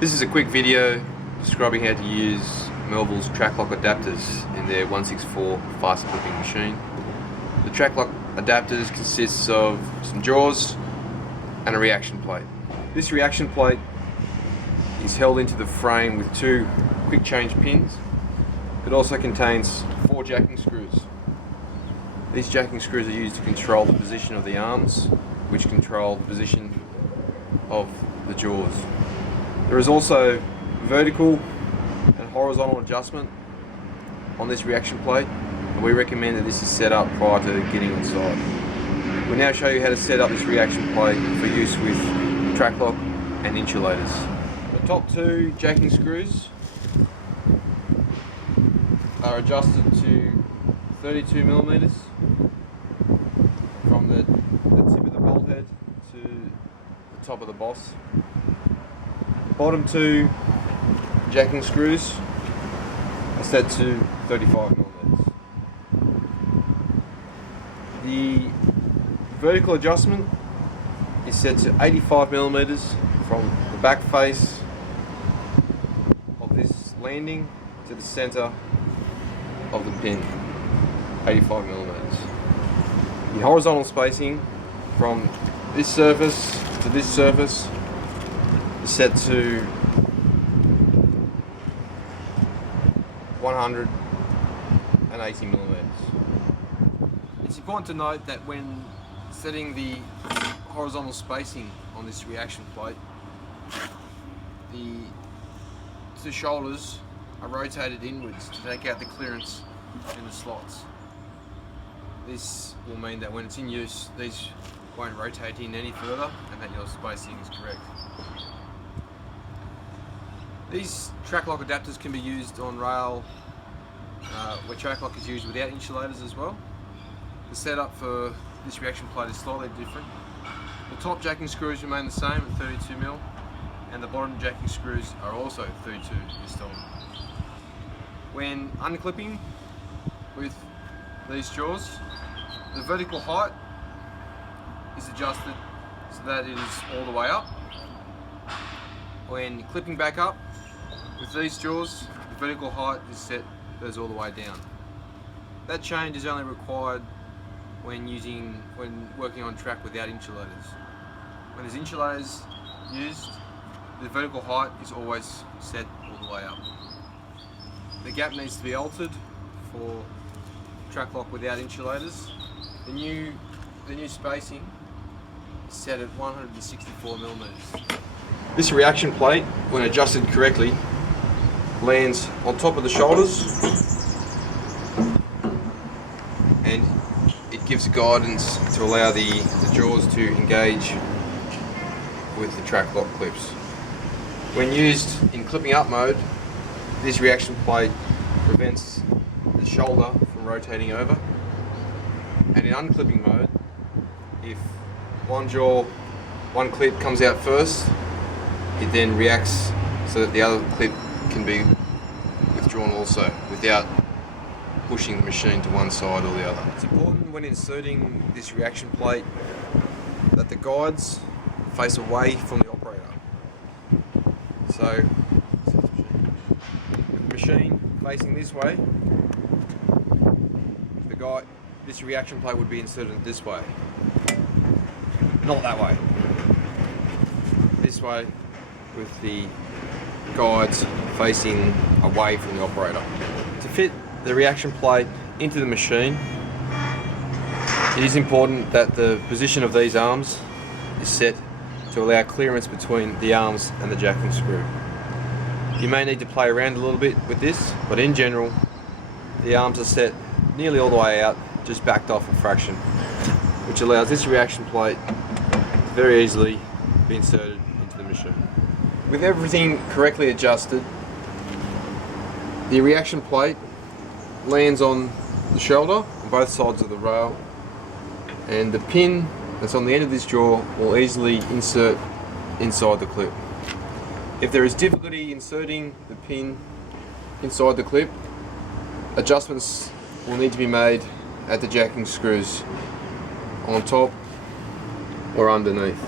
This is a quick video describing how to use Melville's Traklok adapters in their 164 fast clipping machine. The Traklok adapters consists of some jaws and a reaction plate. This reaction plate is held into the frame with two quick change pins. It also contains 4 jacking screws. These jacking screws are used to control the position of the arms, which control the position of the jaws. There is also vertical and horizontal adjustment on this reaction plate, and we recommend that this is set up prior to getting inside. We'll now show you how to set up this reaction plate for use with Traklok and insulators. The top 2 jacking screws are adjusted to 32mm from the tip of the bolt head to the top of the boss. The bottom 2 jacking screws are set to 35mm. The vertical adjustment is set to 85mm from the back face of this landing to the center of the pin, 85mm. The horizontal spacing from this surface to this surface is set to 180mm. It's important to note that when setting the horizontal spacing on this reaction plate, the 2 shoulders are rotated inwards to take out the clearance in the slots. This will mean that when it's in use, these won't rotate in any further and that your spacing is correct. These Traklok adapters can be used on rail where Traklok is used without insulators as well. The setup for this reaction plate is slightly different. The top jacking screws remain the same at 32mm, and the bottom jacking screws are also 32 this time. When unclipping with these jaws, the vertical height is adjusted so that it is all the way up. When clipping back up with these jaws, the vertical height is set goes all the way down. That change is only required when working on track without insulators. When there's insulators used, the vertical height is always set all the way up. The gap needs to be altered for Traklok without insulators. The new spacing is set at 164mm. This reaction plate, when adjusted correctly, lands on top of the shoulders and it gives guidance to allow the jaws to engage with the Traklok clips. When used in clipping up mode, this reaction plate prevents the shoulder from rotating over, and in unclipping mode, if one clip comes out first, it then reacts so that the other clip can be withdrawn also without pushing the machine to one side or the other. It's important when inserting this reaction plate that the guides face away from the operator. So with the machine facing this way, this reaction plate would be inserted this way, not that way. This way, with the guides facing away from the operator. To fit the reaction plate into the machine, it is important that the position of these arms is set to allow clearance between the arms and the jacking screw. You may need to play around a little bit with this, but in general, the arms are set nearly all the way out, just backed off a fraction, which allows this reaction plate to very easily be inserted into the machine. With everything correctly adjusted, the reaction plate lands on the shoulder on both sides of the rail, and the pin that's on the end of this jaw will easily insert inside the clip. If there is difficulty inserting the pin inside the clip, adjustments will need to be made at the jacking screws on top or underneath.